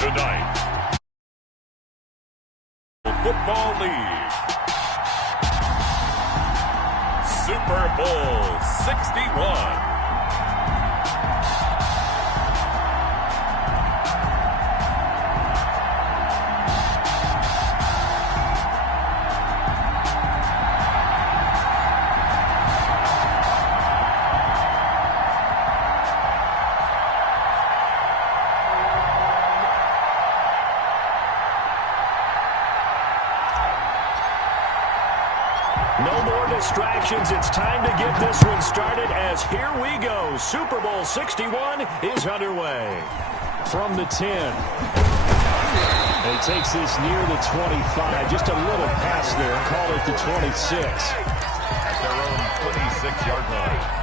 Tonight, Football League, Super Bowl 61. No more distractions. It's time to get this one started as here we go. Super Bowl 61 is underway. From the 10. He takes this near the 25. Just a little pass there. Call it the 26. At their own 26-yard line.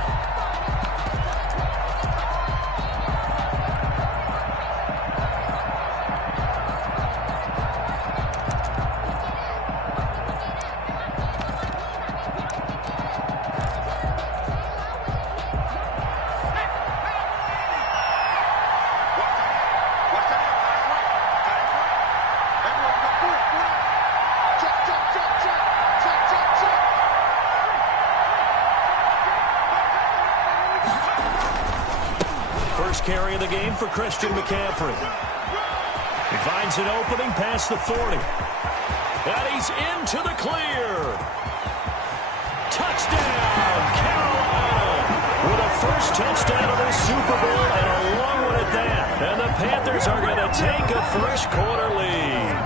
First carry of the game for Christian McCaffrey. He finds an opening past the 40. And he's into the clear. Touchdown, Carolina. With a first touchdown of the Super Bowl and a long one at that. And the Panthers are going to take a first quarter lead.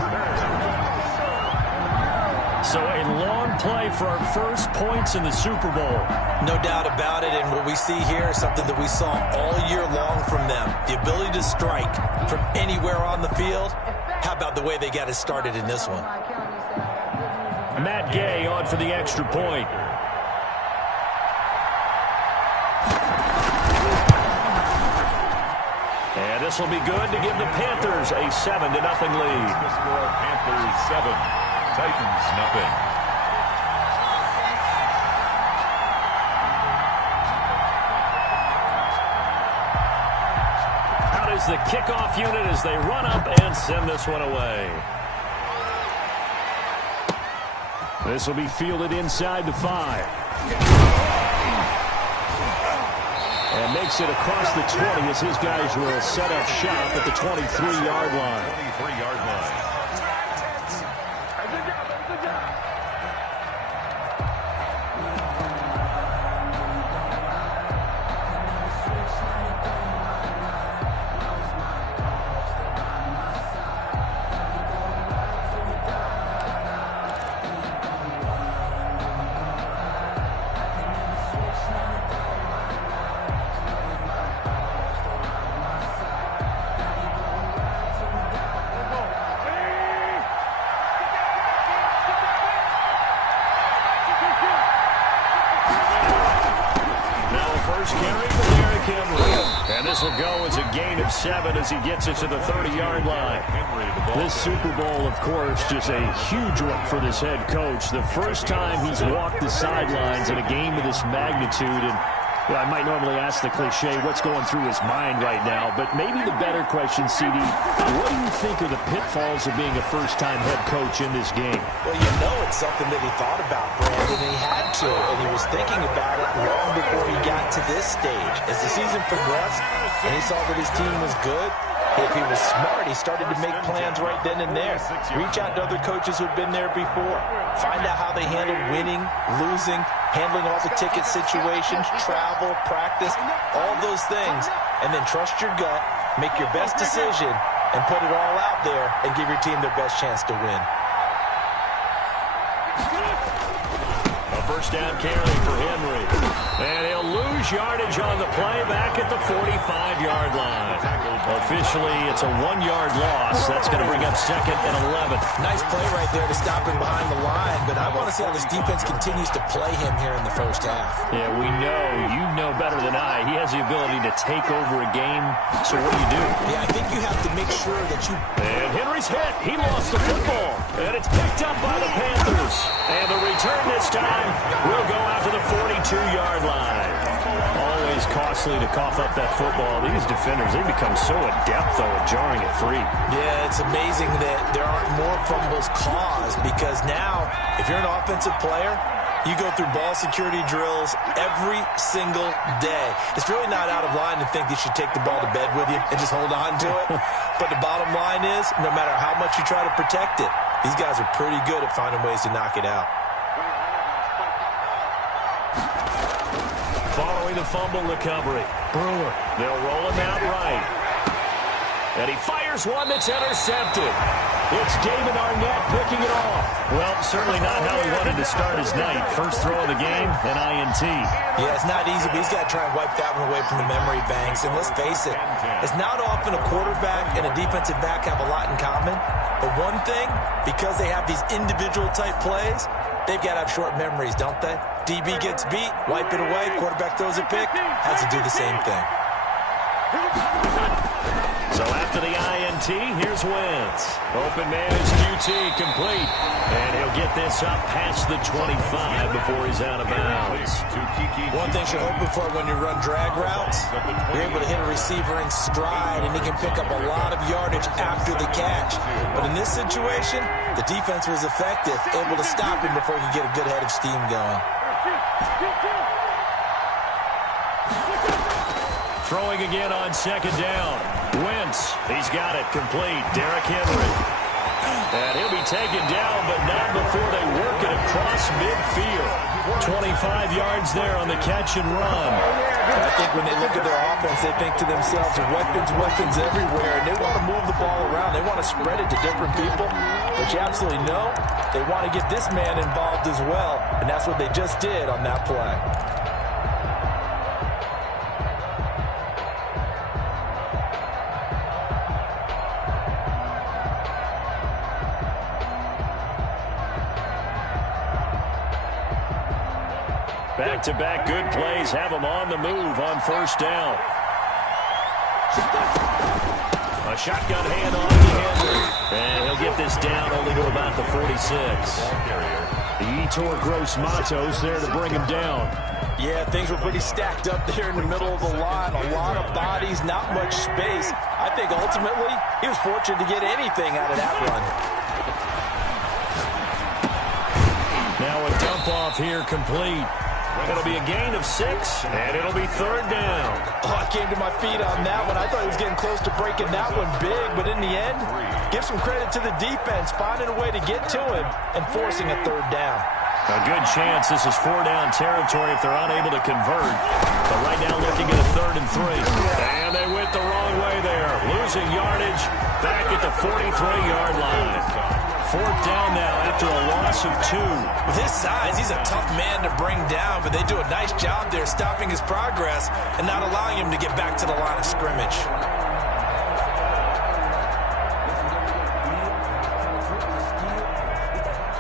So a long play for our first points in the Super Bowl. No doubt about it, and what we see here is something that we saw all year long from them. The ability to strike from anywhere on the field. How about the way they got it started in this one? Matt Gay on for the extra point. And this will be good to give the Panthers a 7-0 lead. The score, Panthers 7, Titans nothing. Is the kickoff unit as they run up and send this one away. This will be fielded inside the 5. And makes it across the 20 as his guys will set up shop at the 23-yard line. 23-yard line. Will go as a gain of 7 as he gets it to the 30-yard line. This Super Bowl, of course, just a huge one for this head coach. The first time he's walked the sidelines in a game of this magnitude. And I might normally ask the cliche, what's going through his mind right now? But maybe the better question, CD, what do you think are the pitfalls of being a first-time head coach in this game? Well, you know it's something that he thought about, Brandon, and he had to. And he was thinking about it long before he got to this stage. As the season progressed and he saw that his team was good, if he was smart, he started to make plans right then and there. Reach out to other coaches who've been there before. Find out how they handle winning, losing, handling all the ticket situations, travel, practice, all those things. And then trust your gut, make your best decision, and put it all out there and give your team their best chance to win. A first down carry for Henry. And he'll lose yardage on the play back at the 45-yard line. Officially, it's a 1-yard loss. That's going to bring up 2nd and 11. Nice play right there to stop him behind the line, but I want to see how this defense continues to play him here in the first half. Yeah, we know. You know better than I. He has the ability to take over a game, so what do? Yeah, I think you have to make sure that you... And Henry's hit. He lost the football, and it's picked up by the Panthers. And the return this time will go out to the 42-yard line. Always costly to cough up that football. These defenders, they become so adept, though, at jarring it free. Yeah, it's amazing that there aren't more fumbles caused because now, if you're an offensive player, you go through ball security drills every single day. It's really not out of line to think you should take the ball to bed with you and just hold on to it. But the bottom line is, no matter how much you try to protect it, these guys are pretty good at finding ways to knock it out. Following the fumble recovery, Brewer, they'll roll him out right. And he fires one that's intercepted. It's David Arnett picking it off. Well, certainly not how he wanted to start his night. First throw of the game, an INT. Yeah, it's not easy, but he's got to try and wipe that one away from the memory banks. And let's face it, it's not often a quarterback and a defensive back have a lot in common. But one thing, because they have these individual type plays, they've got to have short memories, don't they? DB gets beat, wipe it away, quarterback throws a pick, has to do the same thing. So after the INT, here's Wentz. Open man is QT, complete. And he'll get this up past the 25 before he's out of bounds. One thing you're hoping for when you run drag routes, you're able to hit a receiver in stride, and he can pick up a lot of yardage after the catch. But in this situation, the defense was effective, able to stop him before he could get a good head of steam going. Throwing again on second down. Wentz, he's got it complete. Derrick Henry. And he'll be taken down, but not before they work it across midfield. 25 yards there on the catch and run. I think when they look at their offense, they think to themselves, weapons, weapons everywhere, and they want to move the ball around. They want to spread it to different people. But you absolutely know they want to get this man involved as well, and that's what they just did on that play. Back-to-back good plays have them on the move on first down. A shotgun hand on to Henry. And he'll get this down only to about the 46. The Yetur Gross Matos there to bring him down. Yeah, things were pretty stacked up there in the middle of the line. A lot of bodies, not much space. I think ultimately he was fortunate to get anything out of that run. Now a dump off here complete. It'll be a gain of 6, and it'll be third down. Oh, I came to my feet on that one. I thought he was getting close to breaking that one big, but in the end, give some credit to the defense, finding a way to get to him and forcing a third down. A good chance this is 4-down territory if they're unable to convert. But right now looking at a 3rd and 3. And they went the wrong way there. Losing yardage back at the 43-yard line. 4th down now after a loss of 2. With his size, he's a tough man to bring down, but they do a nice job there stopping his progress and not allowing him to get back to the line of scrimmage.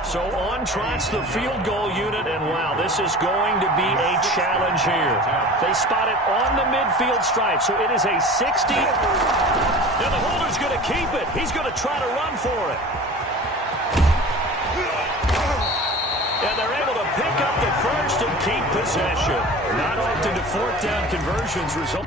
So on trots the field goal unit, and wow, this is going to be a challenge here. They spot it on the midfield stripe, so it is a 60. Now the holder's going to keep it. He's going to try to run for it. And they're able to pick up the first and keep possession. Not often do 4th down conversions result.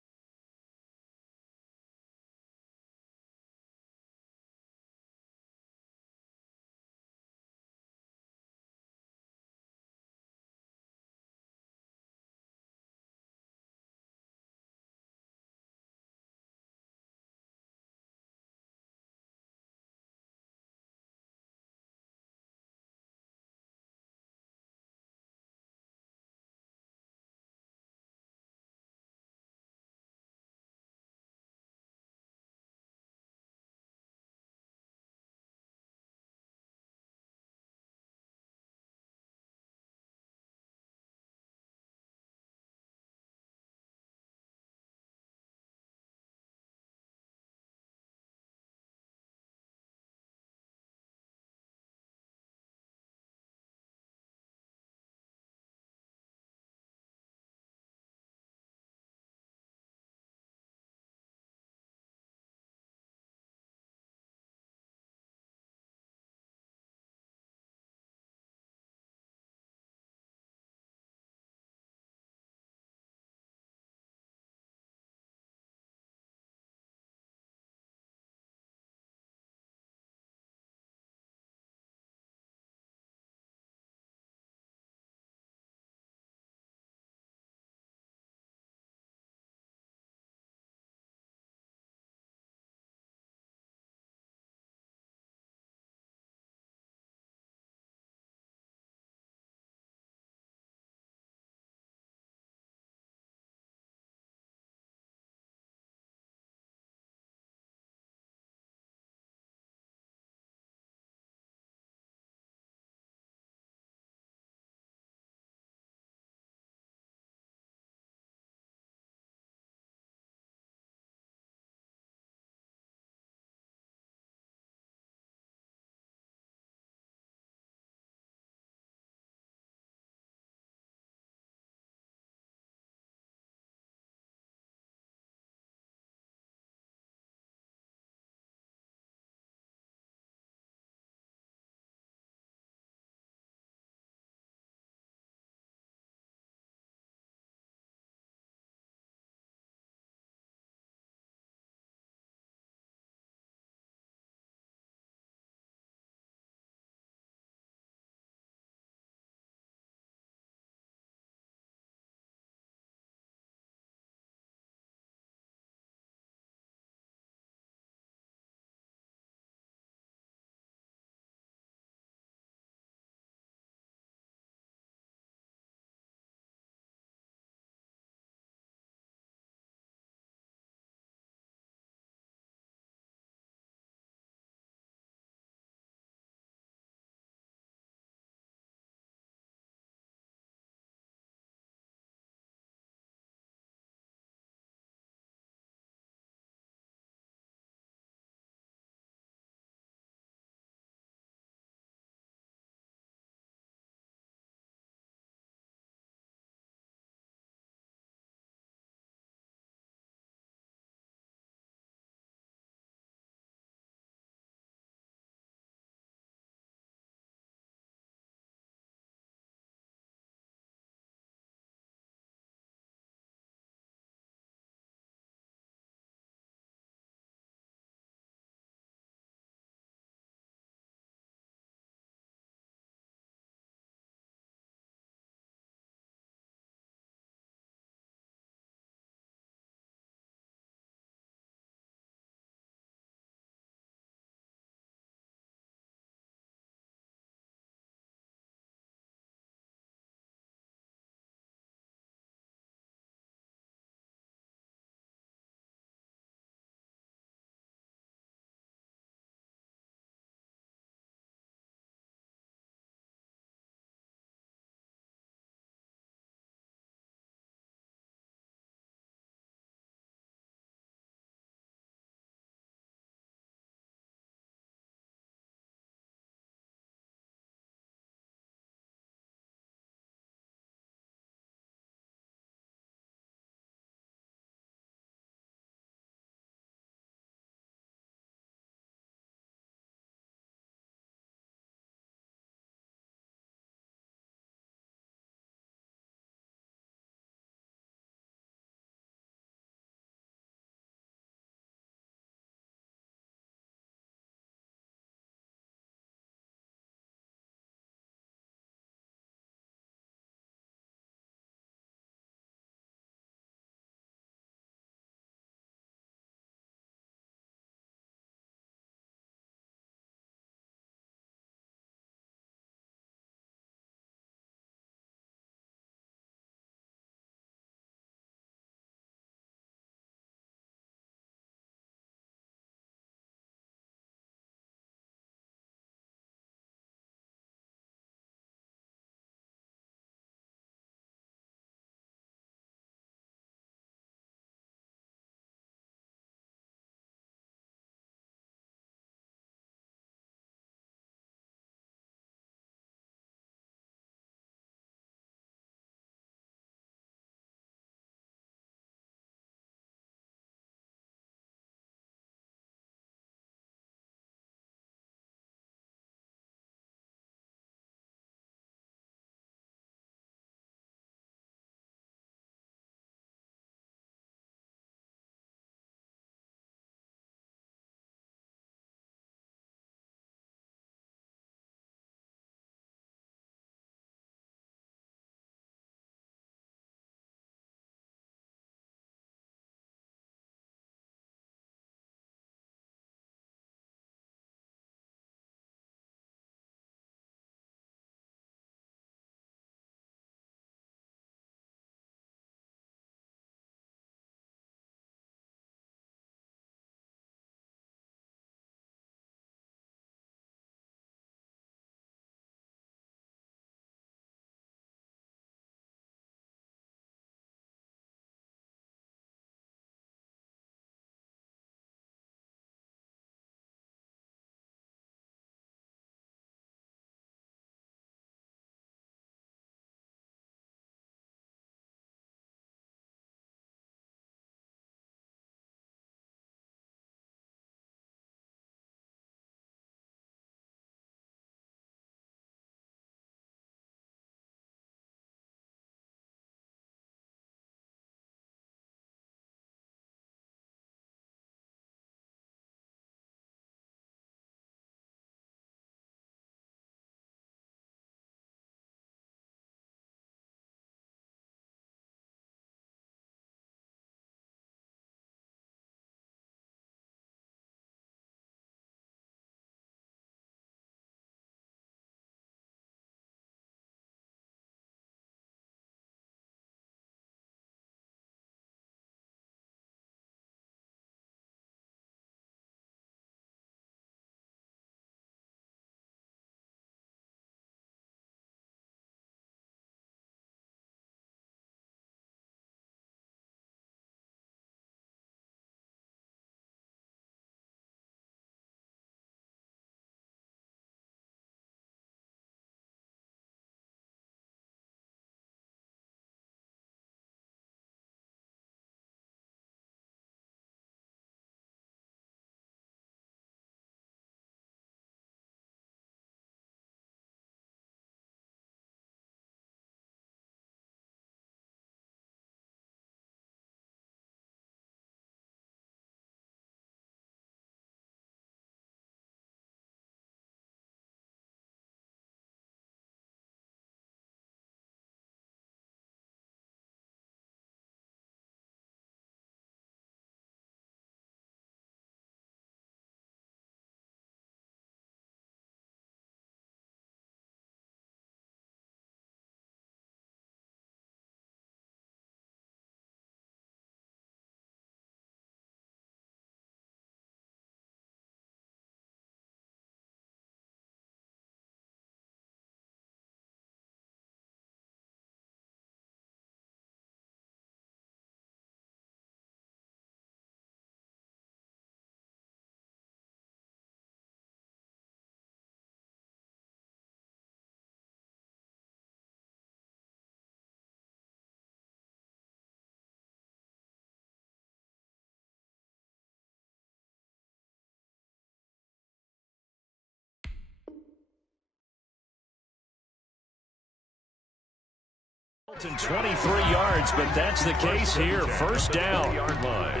And 23 yards, but that's the case here. First down. Yard line.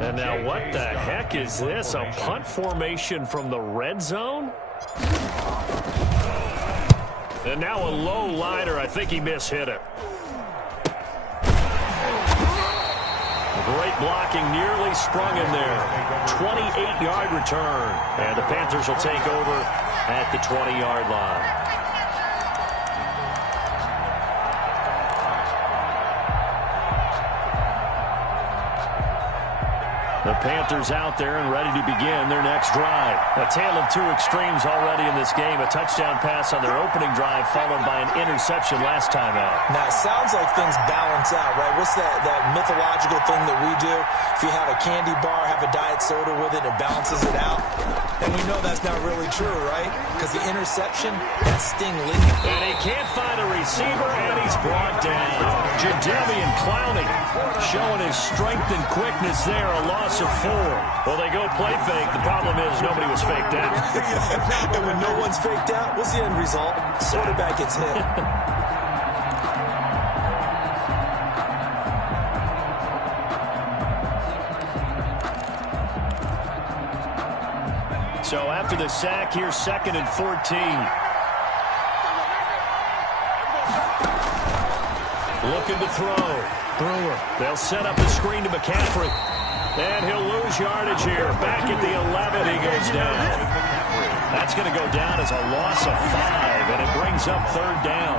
And now what the heck is this? A punt formation from the red zone? And now a low liner. I think he mishit it. Great blocking, nearly sprung him there. 28-yard return. And the Panthers will take over at the 20-yard line. The Panthers out there and ready to begin their next drive. A tale of two extremes already in this game. A touchdown pass on their opening drive followed by an interception last time out. Now, it sounds like things balance out, right? What's that mythological thing that we do? If you have a candy bar, have a diet soda with it, it balances it out. And we know that's not really true, right? Because the interception, that sting leaked. And he can't find a receiver, and he's brought down. Jadeveon Clowney showing his strength and quickness there, a loss of 4. Well, they go play fake. The problem is nobody was faked out. And when no one's faked out, what's the end result? Quarterback gets hit. So after the sack, here's 2nd and 14. Looking to throw. Brewer. They'll set up the screen to McCaffrey. And he'll lose yardage here. Back at the 11, he goes down. That's going to go down as a loss of 5, and it brings up 3rd down.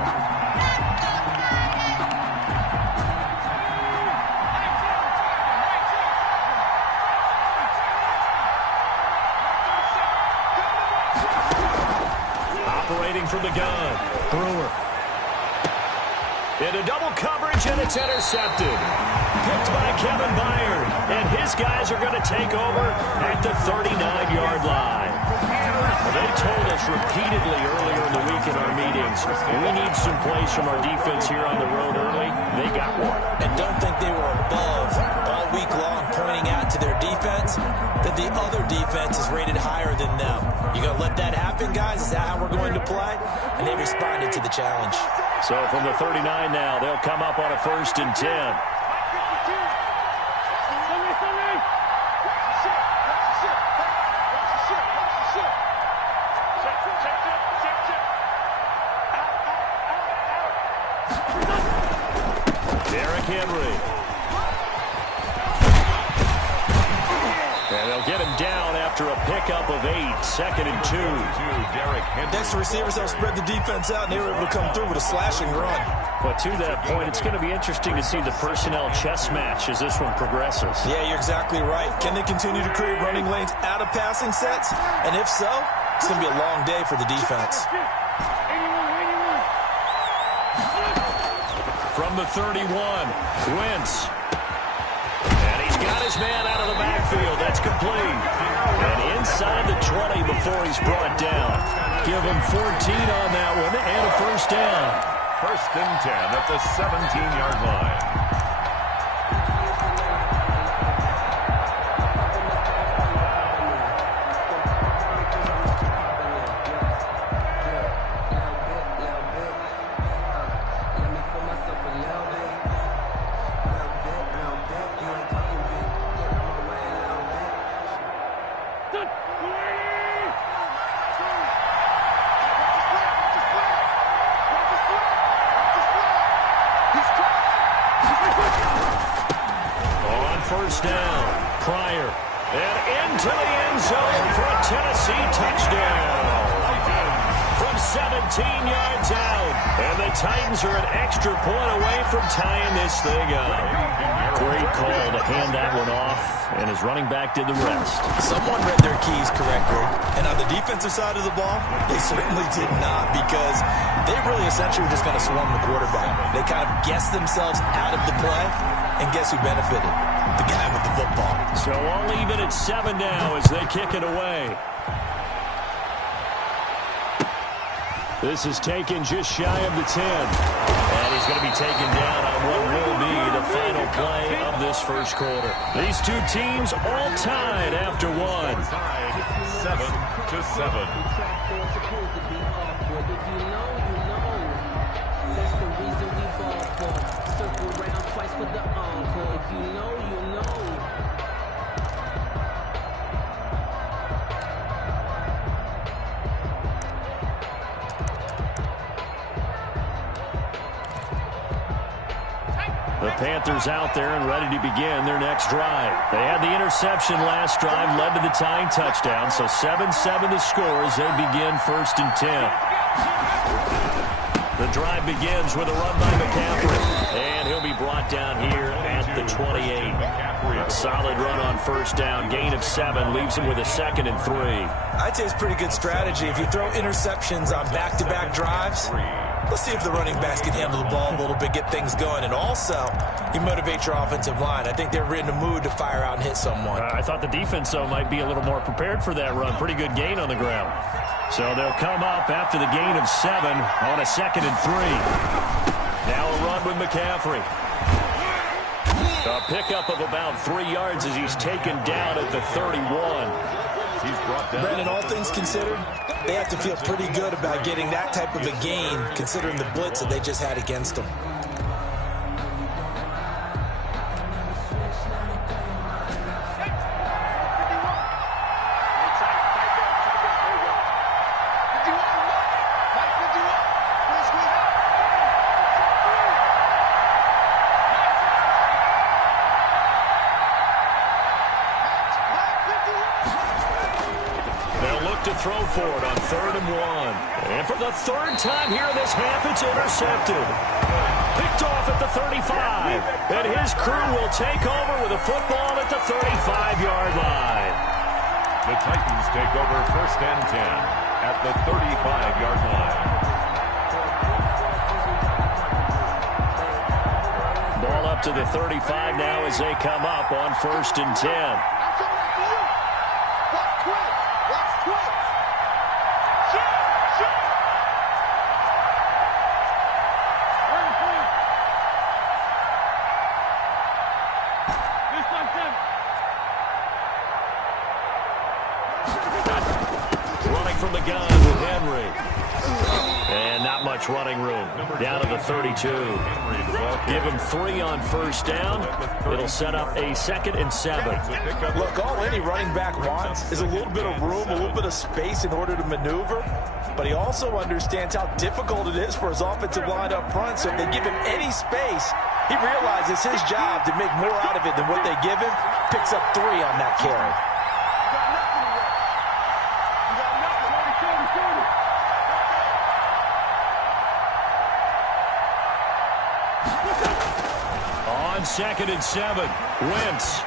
Operating from the gun. Brewer. Into double coverage, and it's intercepted. Picked by Kevin Byard. And his guys are going to take over at the 39-yard line. Well, they told us repeatedly earlier in the week in our meetings, we need some plays from our defense here on the road early. They got one. And don't think they were above all week long pointing out to their defense that the other defense is rated higher than them. You going to let that happen, guys? Is that how we're going to play? And they responded to the challenge. So from the 39 now, they'll come up on a 1st and 10. Derrick Henry. And they'll get him down after a pickup of 8. 2nd and 2. Next receivers help spread the defense out, and they were able to come through with a slashing run. But to that point, it's going to be interesting to see the personnel chess match as this one progresses. Yeah, you're exactly right. Can they continue to create running lanes out of passing sets? And if so, it's going to be a long day for the defense. From the 31, Wentz. And he's got his man out of the backfield. That's complete. And inside the 20 before he's brought down. Give him 14 on that one and a 1st down. 1st and 10 at the 17-yard line. First down. Pryor. And into the end zone for a Tennessee touchdown. From 17 yards out. And the Titans are an extra point away from tying this thing up. Great call to hand that one off. And his running back did the rest. Someone read their keys correctly. And on the defensive side of the ball, they certainly did not, because they really essentially were just going to swarm the quarterback. They kind of guessed themselves out of the play. And guess who benefited? The guy with the football. So all even at 7 now as they kick it away. This is taken just shy of the 10. And he's going to be taken down on what will be final play of this first quarter. These two teams all tied after one. Tied 7-7. The Panthers out there and ready to begin their next drive. They had the interception last drive, led to the tying touchdown, so 7-7 the score as they begin 1st and 10. The drive begins with a run by McCaffrey, and he'll be brought down here at the 28. A solid run on 1st down, gain of 7, leaves him with a 2nd and 3. I'd say it's pretty good strategy. If you throw interceptions on back-to-back drives, let's see if the running backs can handle the ball a little bit, get things going, and also you motivate your offensive line. I think they're in the mood to fire out and hit someone. I thought the defense, though, might be a little more prepared for that run. Pretty good gain on the ground. So they'll come up after the gain of 7 on a 2nd and 3. Now a run with McCaffrey. A pickup of about 3 yards as he's taken down at the 31. He's brought down. Brandon, all things considered, they have to feel pretty good about getting that type of a gain, considering the blitz that they just had against them. To throw for it on 3rd and 1. And for the 3rd time here in this half, it's intercepted. Picked off at the 35. And his crew will take over with a football at the 35-yard line. The Titans take over 1st and 10 at the 35-yard line. Ball up to the 35 now as they come up on 1st and 10. Running from the gun with Henry. And not much running room. Down to the 32. Give him 3 on 1st down. It'll set up a 2nd and 7. Look, all any running back wants is a little bit of room, a little bit of space in order to maneuver. But he also understands how difficult it is for his offensive line up front. So if they give him any space, he realizes his job to make more out of it than what they give him. Picks up 3 on that carry. On 2nd and 7, Wentz.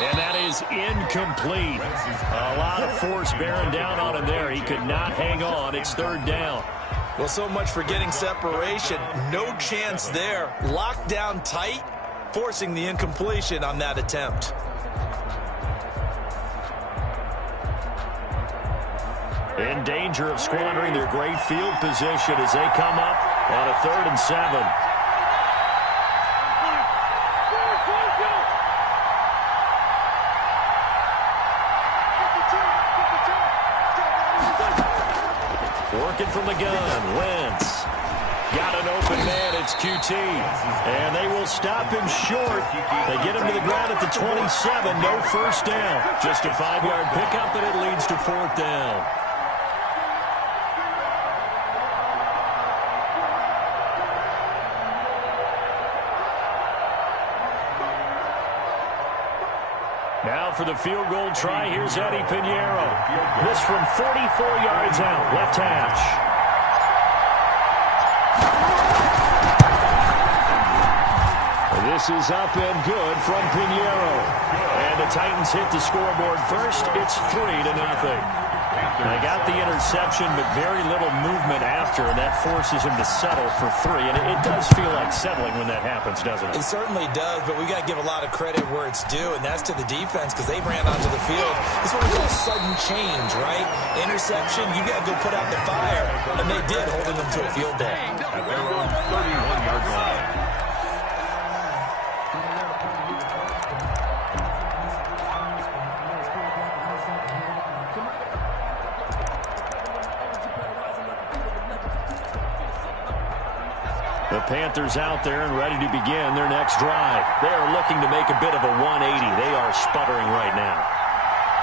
And that is incomplete. A lot of force bearing down on him there. He could not hang on. It's 3rd down. Well, so much for getting separation. No chance there. Locked down tight, forcing the incompletion on that attempt. In danger of squandering their great field position as they come up on a 3rd and 7. Working from the gun, Wentz. Got an open man, it's QT. And they will stop him short. They get him to the ground at the 27, no 1st down. Just a 5-yard pickup, and it leads to 4th down. Now for the field goal try, here's Eddie Pinheiro. This from 44 yards out, left hash. This is up and good from Pinheiro. And the Titans hit the scoreboard first. It's 3-0. They got the interception, but very little movement after, and that forces him to settle for 3. And it does feel like settling when that happens, doesn't it? It certainly does, but we got to give a lot of credit where it's due, and that's to the defense because they ran onto the field. This one was a sudden change, right? Interception, you got to go put out the fire, and they did, holding them to a field goal. At their own 31-yard line. The Panthers out there and ready to begin their next drive. They are looking to make a bit of a 180. They are sputtering right now.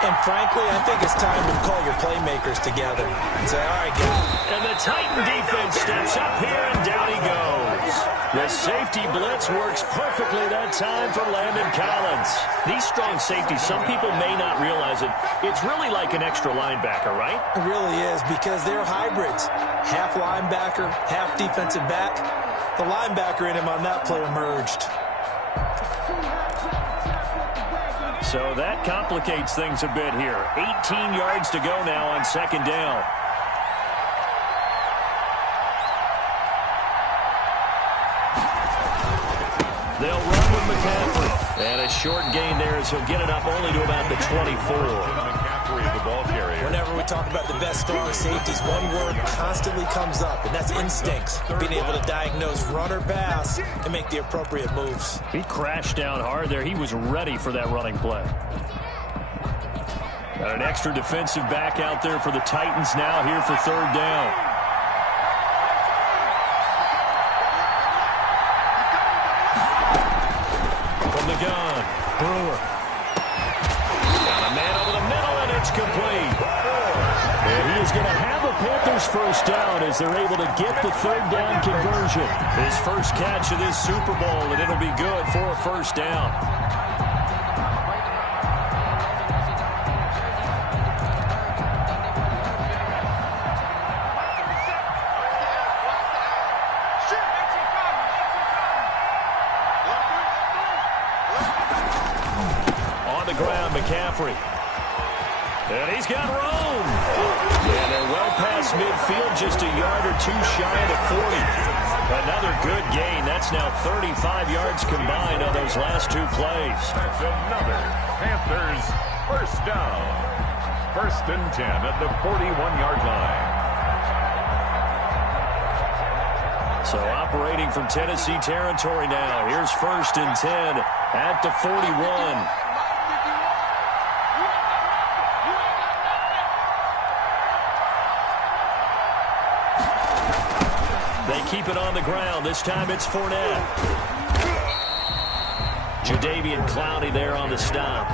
And frankly, I think it's time to call your playmakers together and say, all right, guys. And the Titan defense steps up here, and down he goes. The safety blitz works perfectly that time for Landon Collins. These strong safeties, some people may not realize it. It's really like an extra linebacker, right? It really is, because they're hybrids. Half linebacker, half defensive back. The linebacker in him on that play emerged. So that complicates things a bit here. 18 yards to go now on second down. They'll run with McCaffrey. And a short gain there as he'll get it up only to about the 24. McCaffrey, the ball carrier. Whenever we talk about the best strong safeties, one word constantly comes up, and that's instincts. Being able to diagnose run or pass and make the appropriate moves. He crashed down hard there. He was ready for that running play. Got an extra defensive back out there for the Titans now here for third down. From the gun, Brewer. Got a man over the middle, and it's complete. And he is going to have a Panthers first down as they're able to get the third down conversion. His first catch of this Super Bowl, and it'll be good for a first down. McCaffrey. And he's got room. And they're well past midfield, just a yard or two shy of the 40. Another good gain. That's now 35 yards combined on those last two plays. That's another Panthers first down. 1st and 10 at the 41-yard line. So operating from Tennessee territory now. Here's 1st and 10 at the 41. They keep it on the ground. This time it's Fournette. Jadeveon Clowney there on the stop.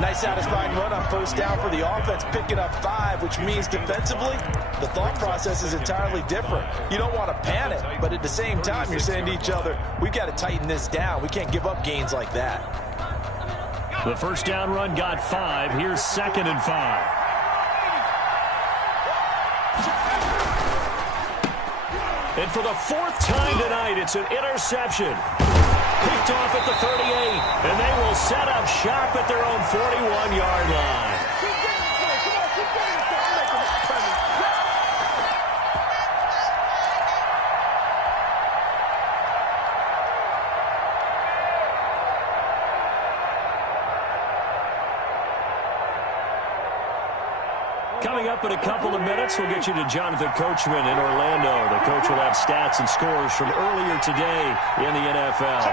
Nice satisfying run on first down for the offense, picking up 5, which means defensively, the thought process is entirely different. You don't want to panic, but at the same time, you're saying to each other, we've got to tighten this down. We can't give up gains like that. The first down run got 5. Here's 2nd and 5. And for the 4th time tonight, it's an interception. Picked off at the 38, and they will set up shop at their own 41-yard line. Coming up in a couple of minutes, we'll get you to Jonathan Coachman in Orlando. The coach will have stats and scores from earlier today in the NFL.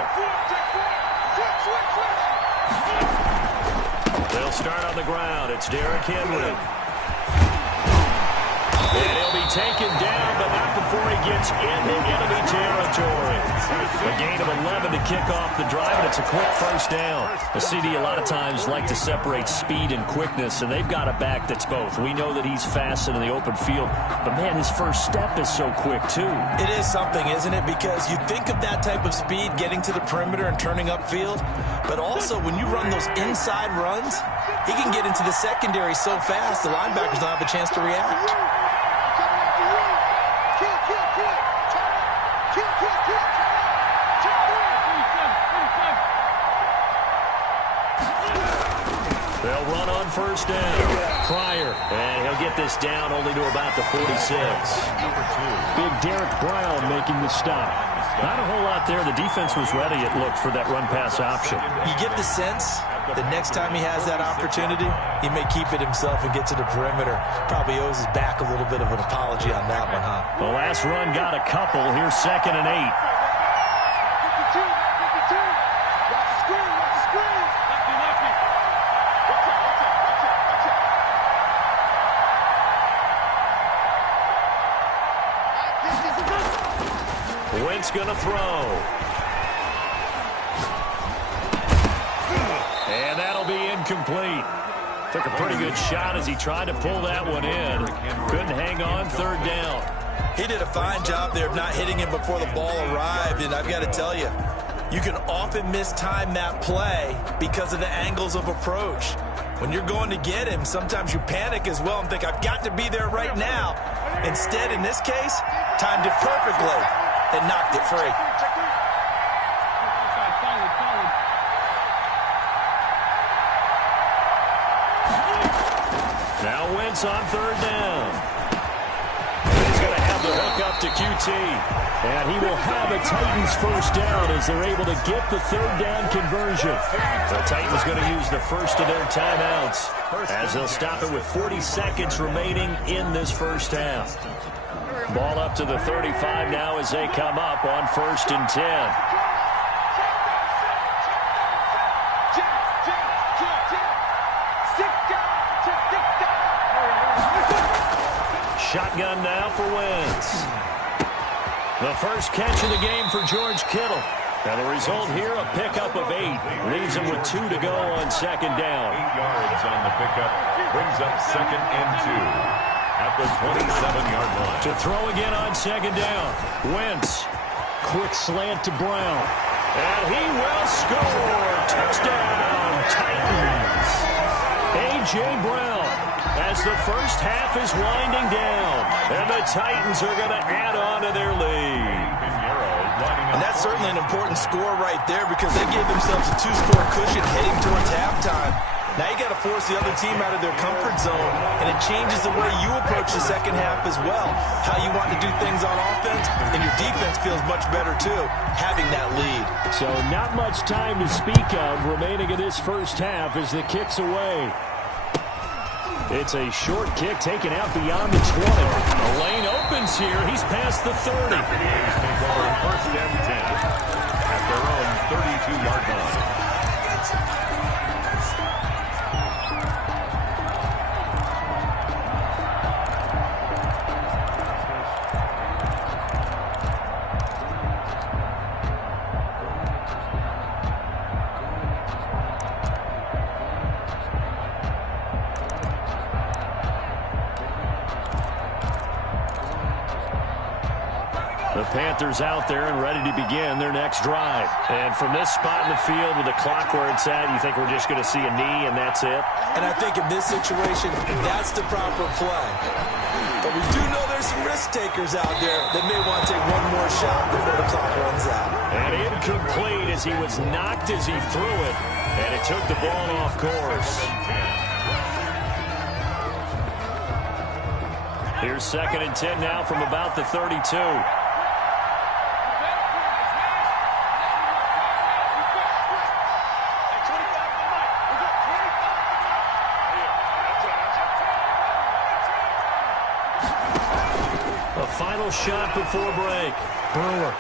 They'll start on the ground. It's Derrick Henry. And he'll be taken down, but not before he gets into enemy territory. A gain of 11 to kick off the drive, and it's a quick first down. The CD a lot of times like to separate speed and quickness, and they've got a back that's both. We know that he's fast in the open field, but, man, his first step is so quick, too. It is something, isn't it? Because you think of that type of speed getting to the perimeter and turning upfield, but also when you run those inside runs, he can get into the secondary so fast the linebackers don't have a chance to react. They'll run on first down. Pryor, and he'll get this down only to about the 46. Big Derek Brown making the stop. Not a whole lot there. The defense was ready, it looked, for that run-pass option. You get the sense that next time he has that opportunity, he may keep it himself and get to the perimeter. Probably owes his back a little bit of an apology on that one, huh? The last run got a couple. Here's 2nd and 8. Wentz going to throw. And that'll be incomplete. Took a pretty good shot as he tried to pull that one in. Couldn't hang on, third down. He did a fine job there of not hitting him before the ball arrived, and I've got to tell you, you can often mistime that play because of the angles of approach. When you're going to get him, sometimes you panic as well and think, I've got to be there right now. Instead, in this case, timed it perfectly and knocked it free. Now Wentz on third down. He's going to have the hook up to QT. And he will have a Titans first down as they're able to get the third down conversion. The Titans going to use the first of their timeouts as they'll stop it with 40 seconds remaining in this first half. Ball up to the 35 now as they come up on 1st and 10. Shotgun now for Wentz. The first catch of the game for George Kittle. And the result here, a pickup of 8. Leaves him with 2 to go on second down. 8 yards on the pickup. Brings up 2nd and 2 at the 27-yard line. To throw again on second down. Wentz. Quick slant to Brown. And he will score. Touchdown, Titans. A.J. Brown, as the first half is winding down. And the Titans are going to add on to their lead. And that's certainly an important score right there because they gave themselves a 2-score cushion heading towards halftime. Now you got to force the other team out of their comfort zone, and it changes the way you approach the second half as well. How you want to do things on offense, and your defense feels much better too, having that lead. So not much time to speak of remaining in this first half as the kick's away. It's a short kick taken out beyond the 20. The lane opens here. He's past the 30. Deputies take over 1st and 10 at their own 32-yard line. The Panthers out there and ready to begin their next drive. And from this spot in the field with the clock where it's at, you think we're just going to see a knee and that's it? And I think in this situation, that's the proper play. But we do know there's some risk takers out there that may want to take one more shot before the clock runs out. And incomplete as he was knocked as he threw it. And it took the ball off course. Here's 2nd and 10 now from about the 32. A final shot before break. Brewer.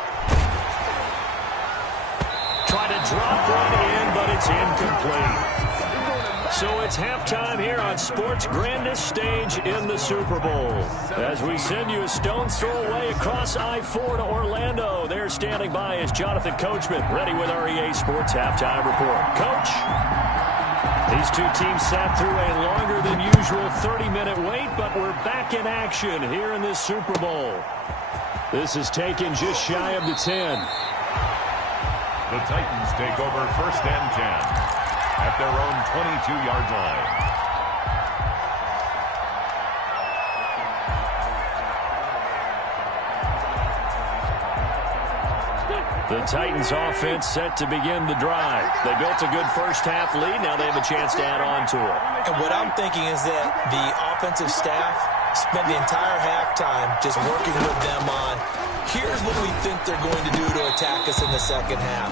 Try to drop one in, but it's incomplete. So it's halftime here on sports' grandest stage in the Super Bowl. As we send you a stone's throw away across I-4 to Orlando. There standing by is Jonathan Coachman, ready with our EA Sports Halftime Report. Coach, these two teams sat through a longer than usual 30-minute wait, but we're back in action here in this Super Bowl. This is taken just shy of the 10. The Titans take over 1st and 10 at their own 22-yard line. The Titans offense set to begin the drive. They built a good first half lead. Now they have a chance to add on to it. And what I'm thinking is that the offensive staff spent the entire halftime just working with them on, here's what we think they're going to do to attack us in the second half.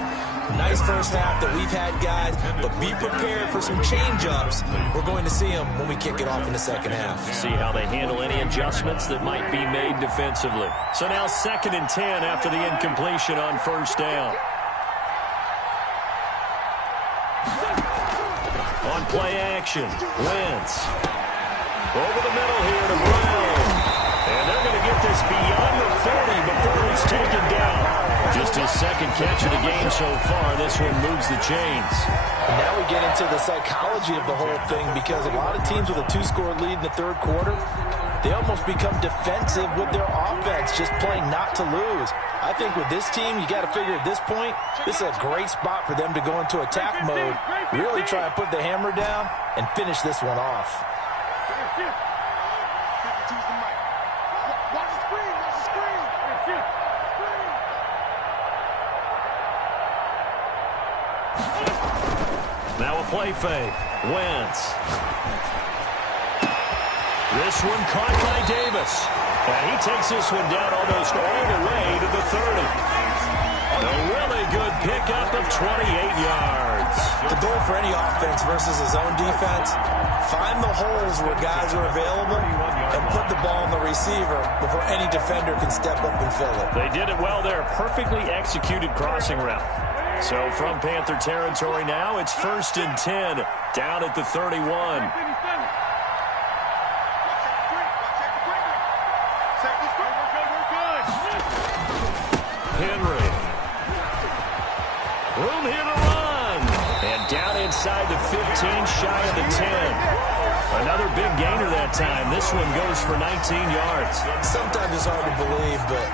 Nice first half that we've had, guys, but be prepared for some change-ups. We're going to see them when we kick it off in the second half. See how they handle any adjustments that might be made defensively. So now 2nd and 10 after the incompletion on first down. On play action, Wentz. Over the middle here to Brown. And they're going to get this beyond the 40 before he's taken down. Just his second catch of the game so far. This one moves the chains. And now we get into the psychology of the whole thing, because a lot of teams with a 2-score lead in the third quarter, they almost become defensive with their offense, just playing not to lose. I think with this team, you got to figure at this point, this is a great spot for them to go into attack mode, really try and put the hammer down and finish this one off. Now a play fake. Wentz. This one caught by Davis. And he takes this one down almost all the way to the 30. A really good pickup of 28 yards. The goal for any offense versus a zone defense, find the holes where guys are available and put the ball on the receiver before any defender can step up and fill it. They did it well there. Perfectly executed crossing route. So from Panther territory now, it's 1st and 10 down at the 31. Henry. Room here to run. And down inside the 15, shy of the 10. Another big gainer that time. This one goes for 19 yards. Sometimes it's hard to believe, but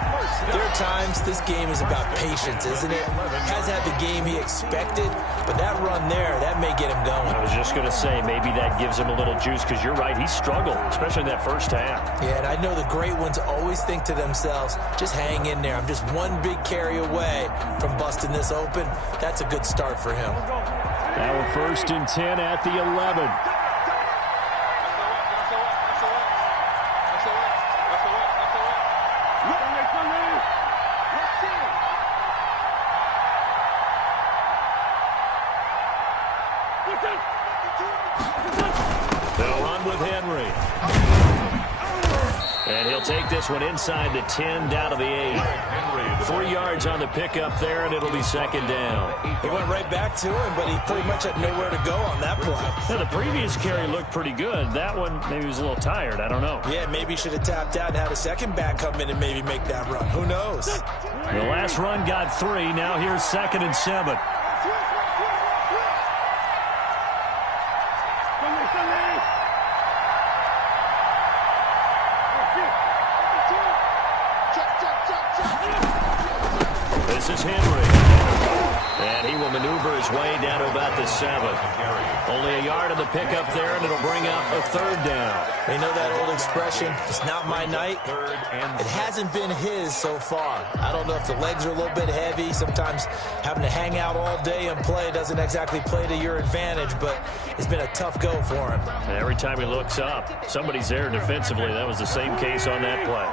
there are times this game is about patience, isn't it? Has had the game he expected, but that run there, that may get him going. I was just going to say, maybe that gives him a little juice, because you're right, he struggled, especially in that first half. Yeah, and I know the great ones always think to themselves, just hang in there. I'm just one big carry away from busting this open. That's a good start for him. Now we're 1st and 10 at the 11. They'll run with Henry. And he'll take this one inside the 10, down to the 8. 3 yards on the pickup there, and it'll be 2nd down. He went right back to him, but he pretty much had nowhere to go on that play. Now, the previous carry looked pretty good. That one, maybe he was a little tired. I don't know. Yeah, maybe he should have tapped out and had a second back come in and maybe make that run. Who knows? The last run got 3. Now here's 2nd and 7. This is Henry. And he will maneuver his way down to about the 7. Only a yard on the pickup there, and it'll bring up a 3rd down. You know that old expression, it's not my night? It hasn't been his so far. I don't know if the legs are a little bit heavy. Sometimes having to hang out all day and play doesn't exactly play to your advantage, but it's been a tough go for him. And every time he looks up, somebody's there defensively. That was the same case on that play.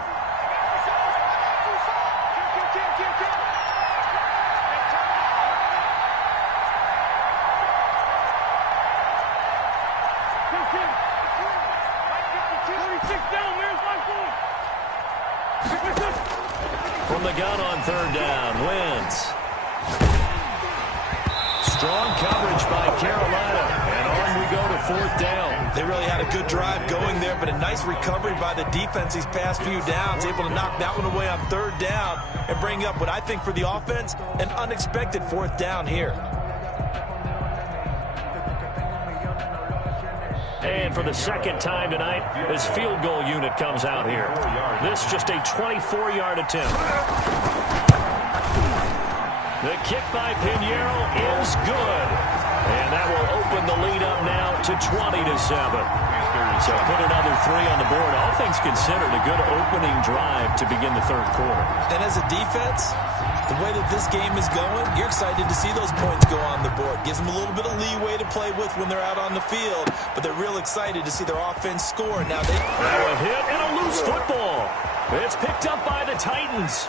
From the gun on 3rd down, Wentz. Strong coverage by Carolina, and on we go to 4th down. They really had a good drive going there, but a nice recovery by the defense these past few downs, able to knock that one away on 3rd down and bring up what I think for the offense, an unexpected 4th down here. And for the 2nd time tonight, his field goal unit comes out here. This just a 24-yard attempt. The kick by Pinheiro is good. And that will open the lead up now to 20-7. So put another 3 on the board. All things considered, a good opening drive to begin the 3rd quarter. And as a defense, the way that this game is going, you're excited to see those points go on the board. Gives them a little bit of leeway to play with when they're out on the field, but they're real excited to see their offense score. Now a hit and a loose football. It's picked up by the Titans.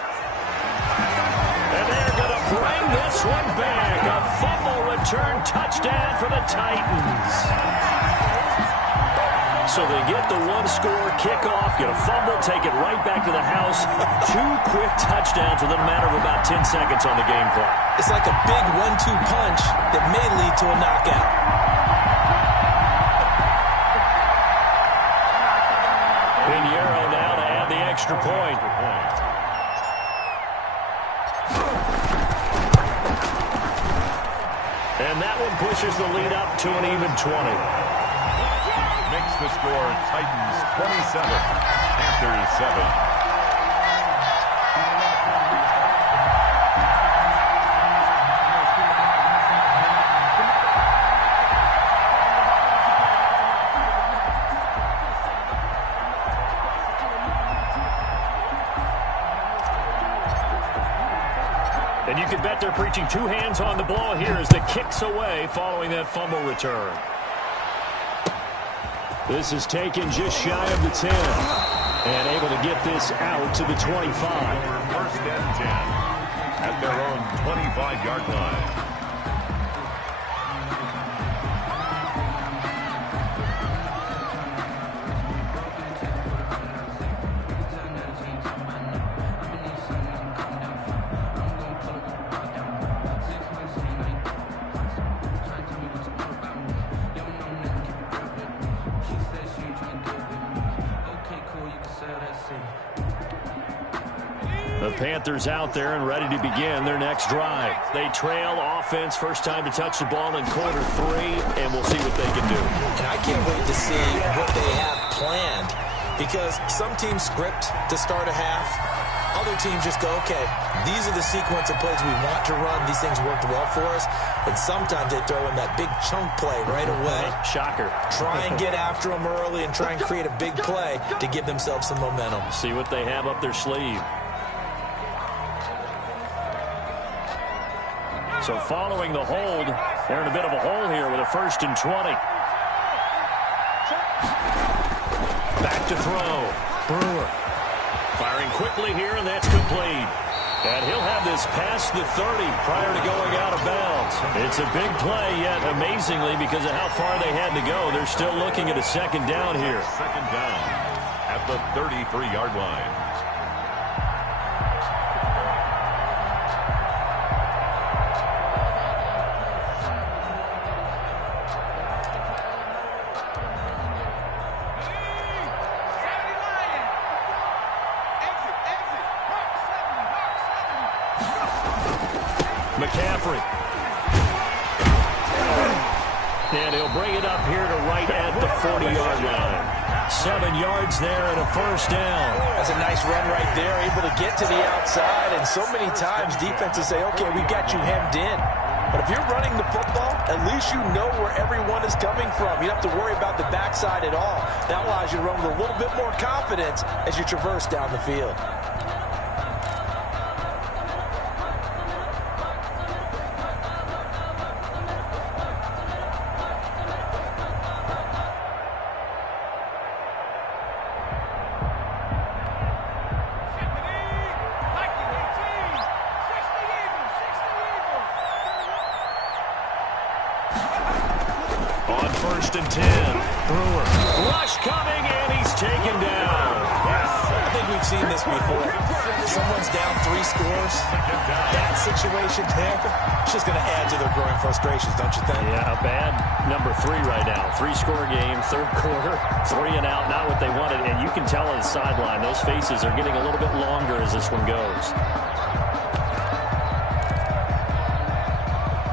And they're going to bring this one back. A fumble return touchdown for the Titans. So they get the 1-score kickoff, get a fumble, take it right back to the house. 2 quick touchdowns within a matter of about 10 seconds on the game clock. It's like a big 1-2 punch that may lead to a knockout. Pinheiro now to add the extra point. one pushes the lead up to an even 20. Makes the score Titans 27, Panthers 7. And you can bet they're preaching two hands on the ball here as the kick's away following that fumble return. This is taken just shy of the 10. And able to get this out to the 25. First and 10 at their own 25-yard line. The Panthers out there and ready to begin their next drive. They trail offense, first time to touch the ball in quarter 3, and we'll see what they can do. And I can't wait to see what they have planned, because some teams script to start a half. Other teams just go, okay, these are the sequence of plays we want to run. These things worked well for us. And sometimes they throw in that big chunk play right away. Shocker. Try and get after them early and try and create a big play to give themselves some momentum. See what they have up their sleeve. So following the hold, they're in a bit of a hole here with a 1st and 20. Back to throw. Brewer firing quickly here, and that's complete. And he'll have this past the 30 prior to going out of bounds. It's a big play, yet amazingly, because of how far they had to go, they're still looking at a second down here. Second down at the 33-yard line. McCaffrey. And he'll bring it up here to right at the 40-yard line. 7 yards there and a first down. That's a nice run right there, able to get to the outside. And so many times defenses say, okay, we got you hemmed in. But if you're running the football, at least you know where everyone is coming from. You don't have to worry about the backside at all. That allows you to run with a little bit more confidence as you traverse down the field. First and 10. Brewer. Rush coming, and he's taken down. I think we've seen this before. Someone's down 3 scores. That situation there, it's just going to add to their growing frustrations, don't you think? Yeah, a bad number 3 right now. 3-score game, 3rd quarter, 3 and out, not what they wanted. And you can tell on the sideline, those faces are getting a little bit longer as this one goes.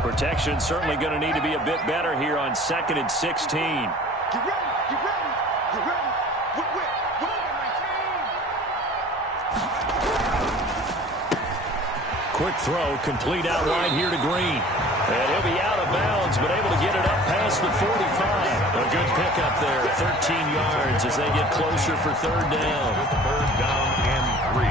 Protection certainly going to need to be a bit better here on 2nd and 16. Get ready, get ready, get ready. Quick throw, complete out wide here to Green. And he'll be out of bounds, but able to get it up past the 45. A good pickup there, 13 yards as they get closer for 3rd down. 3rd down and 3.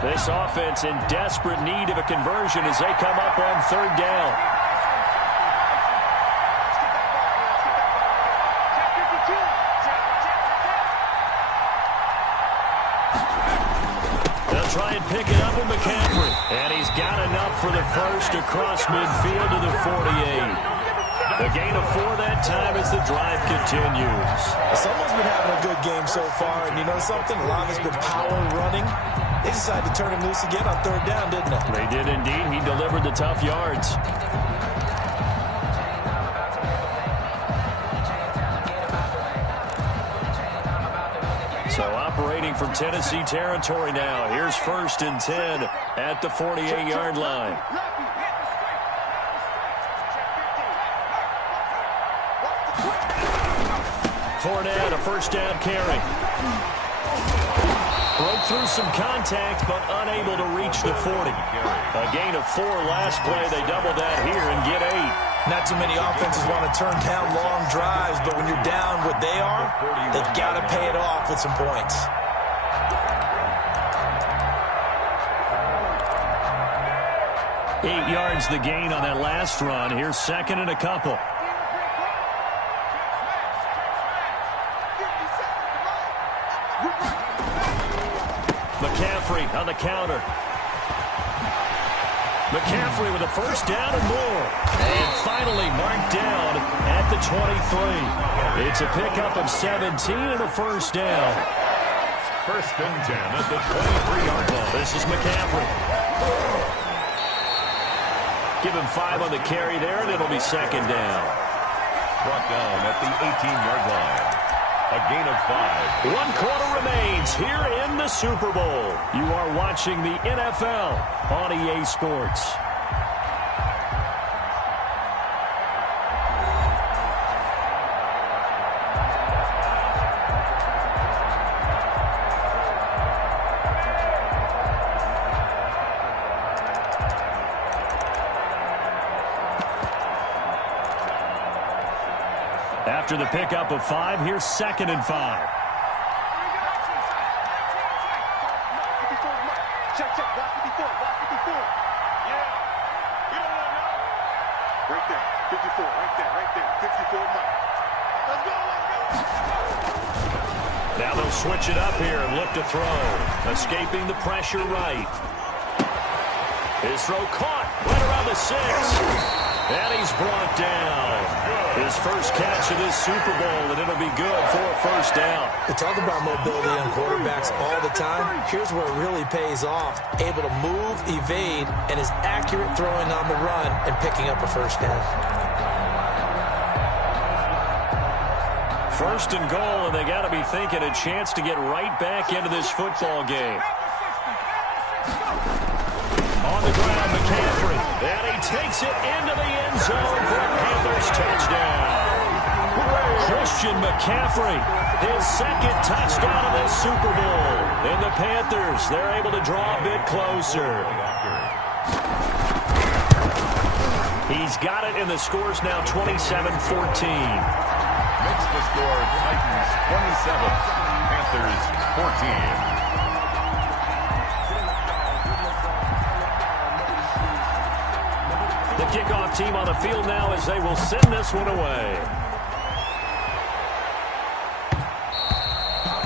This offense in desperate need of a conversion as they come up on 3rd down. They'll try and pick it up with McCaffrey. And he's got enough for the first across midfield to the 48. The gain of 4 that time as the drive continues. Someone's been having a good game so far, and you know something? A lot of it's been power running. They decided to turn him loose again on 3rd down, didn't they? They did indeed. He delivered the tough yards. So operating from Tennessee territory now. Here's 1st and 10 at the 48-yard line. Fournette, a first down carry. Broke through some contact, but unable to reach the 40. A gain of 4 last play. They double that here and get 8. Not too many offenses want to turn down long drives, but when you're down what they are, they've got to pay it off with some points. Eight yards the gain on that last run. Here's 2nd and a couple. McCaffrey on the counter. McCaffrey with a first down and more. And finally marked down at the 23. It's a pickup of 17 and a first down. 1st and 10 at the 23-yard line. This is McCaffrey. Give him 5 on the carry there, and it'll be 2nd down. Brought down at the 18-yard line. A gain of 5. 1 quarter remains here in the Super Bowl. You are watching the NFL on EA Sports. After the pickup of 5, here's 2nd and 5. Check, check, block 54, block 54. Yeah, you don't want to know. Right there, 54, right there, 54 Mike. Let's go, let's go. Now they'll switch it up here and look to throw. Escaping the pressure right. His throw caught right around the 6. And he's brought down. His first catch of this Super Bowl, and it'll be good for a first down. We talk about mobility on quarterbacks all the time. Here's where it really pays off. Able to move, evade, and is accurate throwing on the run and picking up a first down. 1st and goal, and they got to be thinking a chance to get right back into this football game. On the ground, McCaffrey. And he takes it into the end zone for a Panthers touchdown. Christian McCaffrey, his 2nd touchdown of this Super Bowl. And the Panthers, they're able to draw a bit closer. He's got it, and the score's now 27-14. Makes the score Titans 27, Panthers 14. The kickoff team on the field now as they will send this one away.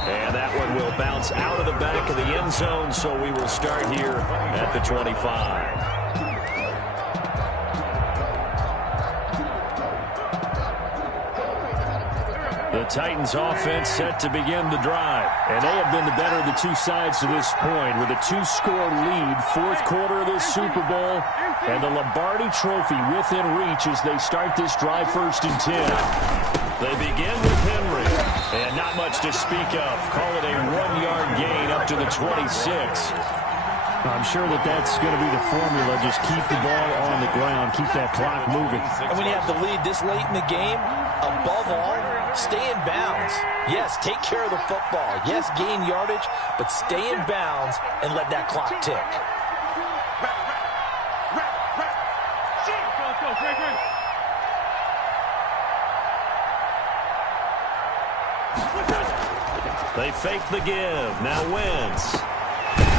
And that one will bounce out of the back of the end zone, so we will start here at the 25. The Titans offense set to begin the drive. And they have been the better of the two sides to this point with a 2-score lead, 4th quarter of this Super Bowl, and the Lombardi Trophy within reach as they start this drive 1st and 10. They begin with Henry, and not much to speak of. Call it a 1-yard gain up to the 26. I'm sure that that's going to be the formula. Just keep the ball on the ground, keep that clock moving. And when you have the lead this late in the game, above all, stay in bounds. Yes, take care of the football. Yes, gain yardage, but stay in bounds and let that clock tick. They fake the give. Now Wentz.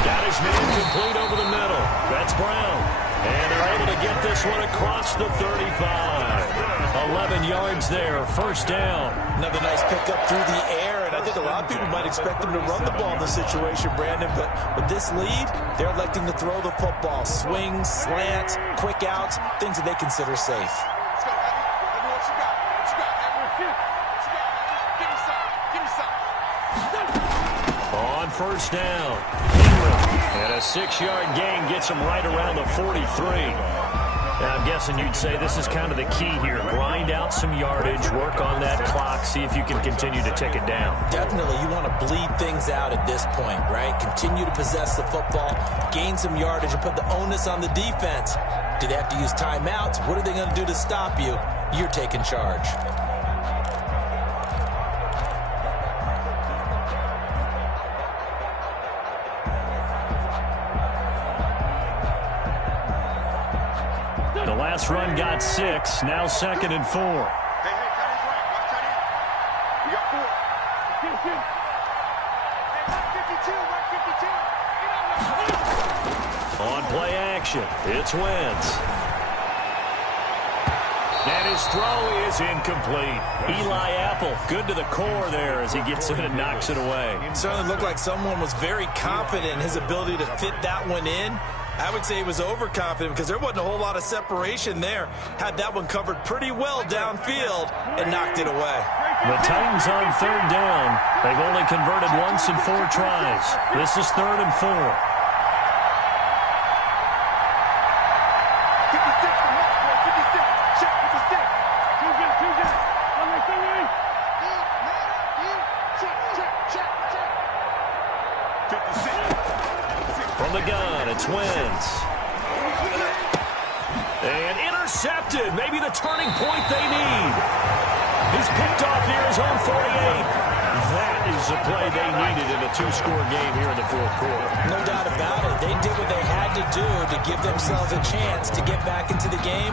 Got his man complete over the middle. That's Brown. And they're able to get this one across the 35. 11 yards there. First down. Another nice pickup through the air, and I think a lot of people might expect them to run the ball in this situation, Brandon, but with this lead, they're electing to throw the football. Swings, slants, quick outs, things that they consider safe. On first down, Henry, and a 6-yard gain gets him right around the 43. I'm guessing you'd say this is kind of the key here. Grind out some yardage, work on that clock, see if you can continue to tick it down. Definitely, you want to bleed things out at this point, right? Continue to possess the football, gain some yardage, and put the onus on the defense. Do they have to use timeouts? What are they going to do to stop you? You're taking charge. The last run got 6, now 2nd and 4. Hey, cut his right. Watch that in. We got 4. Hey, 152, 152. On play action, it's Wentz. And his throw is incomplete. Eli Apple, good to the core there as he gets in and knocks it away. It certainly looked like someone was very confident in his ability to fit that one in. I would say he was overconfident because there wasn't a whole lot of separation there. Had that one covered pretty well downfield and knocked it away. The Titans on 3rd down. They've only converted once in 4 tries. This is 3rd and 4. 56 from Mark, boy. 56. Check 56. Two good. On the three. Check. 56. From the gun, it's Wentz. And intercepted. Maybe the turning point they need. He's picked off near his own 48. That is the play they needed in a 2-score game here in the 4th quarter. No doubt about it. They did what they had to do to give themselves a chance to get back into the game.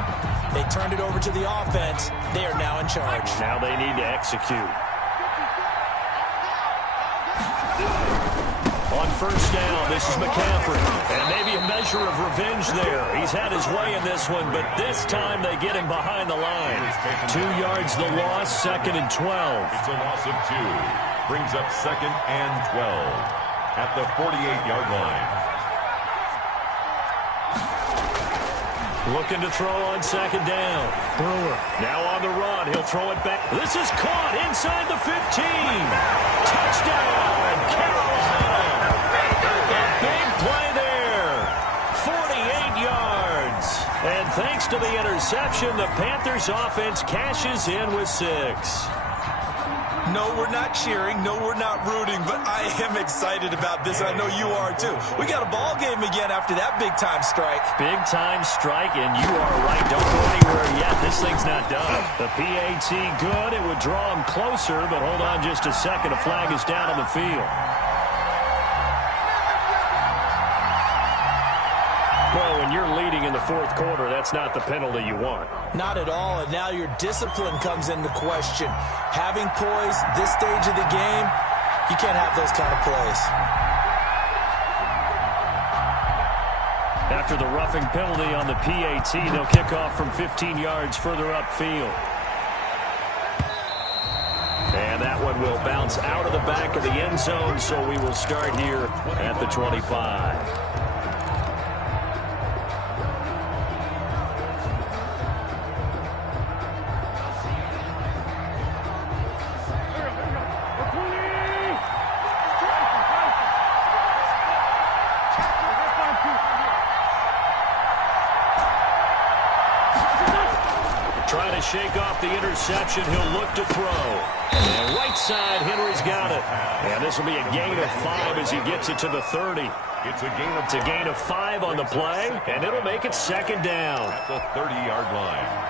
They turned it over to the offense. They are now in charge. Now they need to execute. On 1st down, this is McCaffrey. And maybe a measure of revenge there. He's had his way in this one, but this time they get him behind the line. 2 yards the loss, 2nd and 12. It's a loss of 2. Brings up 2nd and 12 at the 48-yard line. Looking to throw on 2nd down. Brewer now on the run. He'll throw it back. This is caught inside the 15. Touchdown, Carolina. A big play there. 48 yards. And thanks to the interception, the Panthers offense cashes in with 6. No, we're not cheering. No, we're not rooting. But I am excited about this. I know you are, too. We got a ball game again after that big-time strike. Big-time strike, and you are right. Don't go anywhere yet. This thing's not done. The PAT good. It would draw him closer, but hold on just a second. A flag is down on the field. Well, when you're leading in the 4th quarter, that's not the penalty you want. Not at all, and now your discipline comes into question. Having poise this stage of the game, you can't have those kind of plays. After the roughing penalty on the PAT, they'll kick off from 15 yards further upfield. And that one will bounce out of the back of the end zone, so we will start here at the 25. Trying to shake off the interception. He'll look to throw. And right side, Henry's got it. And this will be a gain of 5 as he gets it to the 30. It's a gain of 5 on the play, and it'll make it 2nd down. at the 30-yard line.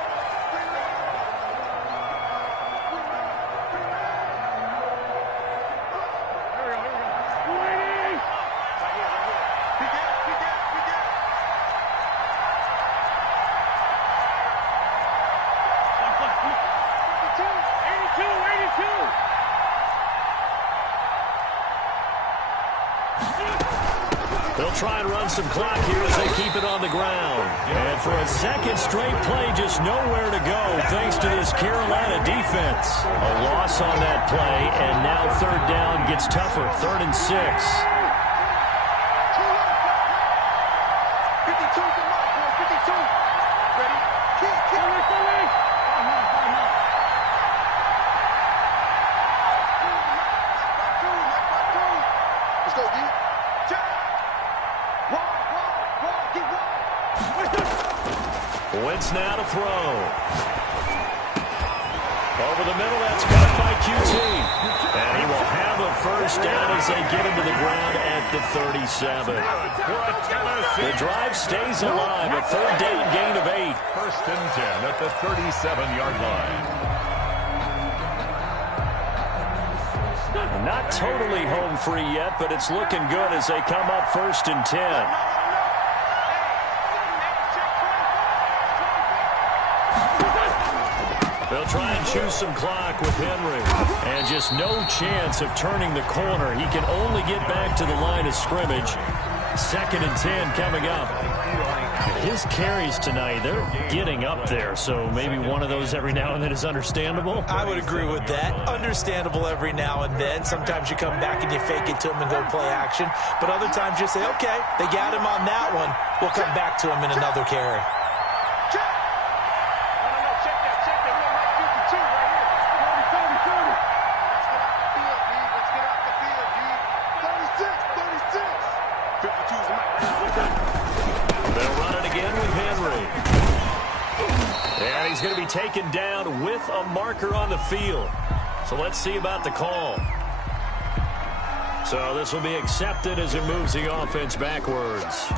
They'll try and run some clock here as they keep it on the ground. And for a second straight play, just nowhere to go thanks to this Carolina defense. A loss on that play, and now 3rd down gets tougher. 3rd and 6. 52. Ready? Kick. Let's go, D. Check. Wide. Get wide. Wentz now to throw. Over the middle, that's caught by QT. And he will have a first down as they get him to the ground at the 37. The drive stays alive. A third down gain of 8. First and 10 at the 37-yard line. Not totally home free yet, but it's looking good as they come up first and 10. They'll try and choose some clock with Henry. And just no chance of turning the corner. He can only get back to the line of scrimmage. Second and 10 coming up. His carries tonight, they're getting up there, so maybe one of those every now and then is understandable. I would agree with that. Understandable every now and then. Sometimes you come back and you fake it to him and go play action. But other times you say, okay, they got him on that one. We'll come back to him in another carry. He's going to be taken down with a marker on the field. So let's see about the call. So this will be accepted as it moves the offense backwards.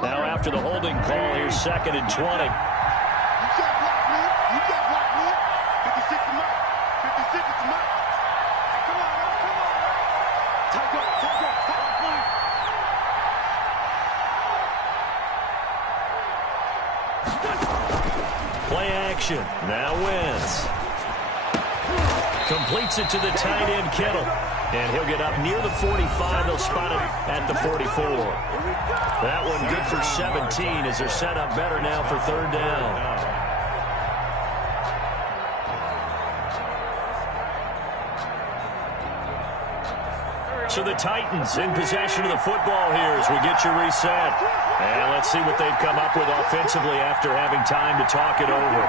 Now after the holding call, here's second and 20. You can't block me. You can't block me. 56 to Mike. 56 to Mike. Come on, man. Come on, man. Take off. Take off. Take off, man. Play action. Now Wentz. Completes it to the tight end, Kittle. And he'll get up near the 45. They'll spot it at the 44. That one good for 17 as they're set up better now for third down. So the Titans in possession of the football here as we get you reset. And let's see what they've come up with offensively after having time to talk it over.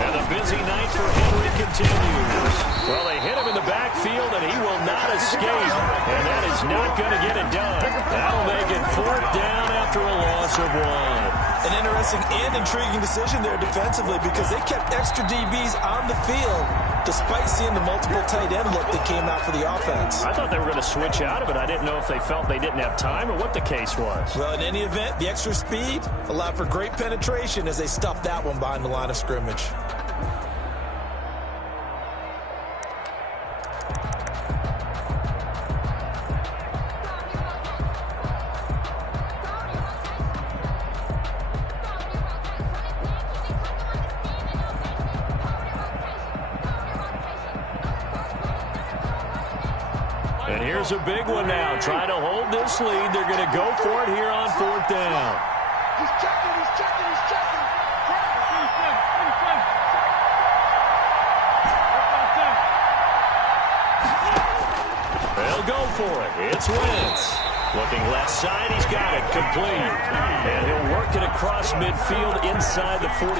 And the busy night for Henry continues. Well, they hit him in the backfield, and he will not escape. And that is not going to get it done. That'll make it fourth down after a loss of 1. An interesting and intriguing decision there defensively because they kept extra DBs on the field despite seeing the multiple tight end look that came out for the offense. I thought they were going to switch out of it. I didn't know if they felt they didn't have time or what the case was. Well, in any event, the extra speed allowed for great penetration as they stuffed that one behind the line of scrimmage. And here's a big one now. Trying to hold this lead. They're going to go for it here on fourth down. He's checking. He's checking. He's checking. They'll go for it. It's Wentz. Looking left side. He's got it. Complete. And he'll work it across midfield inside the 45.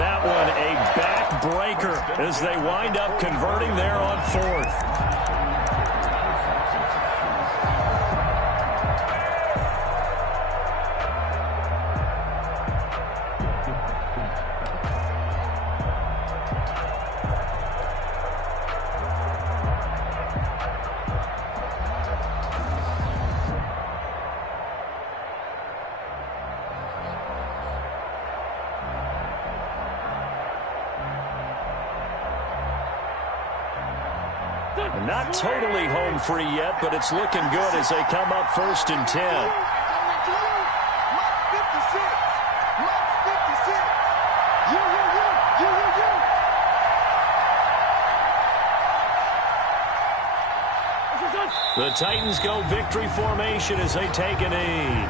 That one a backbreaker as they wind up converting there on fourth. Not totally home free yet, but it's looking good as they come up first and 10. The Titans go victory formation as they take a knee.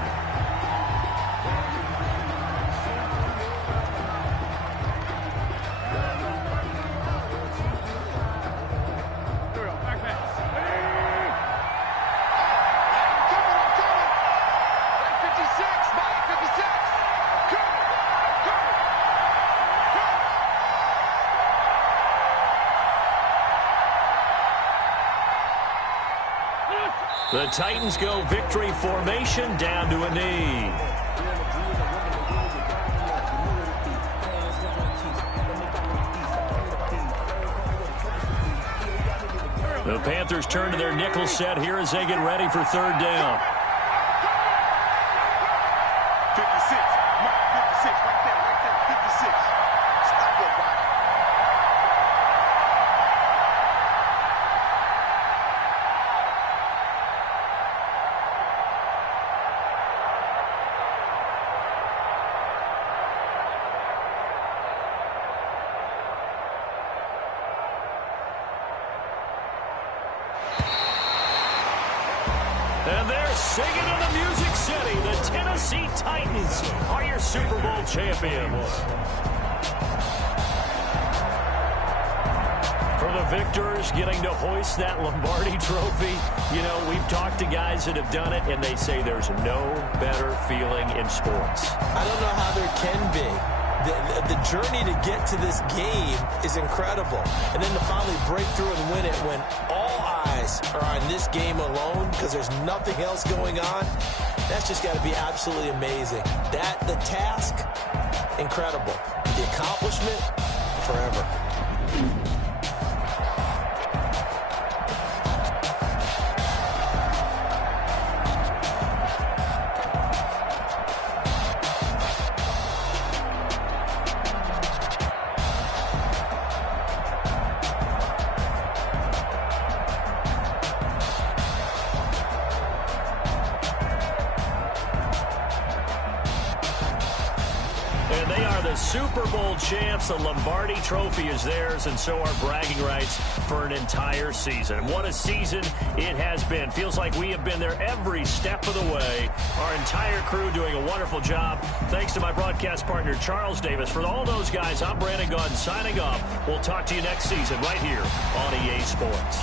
The Titans go victory formation down to a knee. The Panthers turn to their nickel set here as they get ready for third down. 56. Mark 56. Right there. 56. Stop it, Rock. And they're singing in the Music City. The Tennessee Titans are your Super Bowl champions. For the victors, getting to hoist that Lombardi trophy, you know, we've talked to guys that have done it, and they say there's no better feeling in sports. I don't know how there can be. The journey to get to this game is incredible. And then to finally break through and win it when all eyes are on this game alone because there's nothing else going on, that's just got to be absolutely amazing. The task, incredible. The accomplishment, forever. And they are the Super Bowl champs. The Lombardi trophy is theirs, and so are bragging rights for an entire season. What a season it has been. Feels like we have been there every step of the way. Our entire crew doing a wonderful job. Thanks to my broadcast partner, Charles Davis. For all those guys, I'm Brandon Gaudin signing off. We'll talk to you next season right here on EA Sports.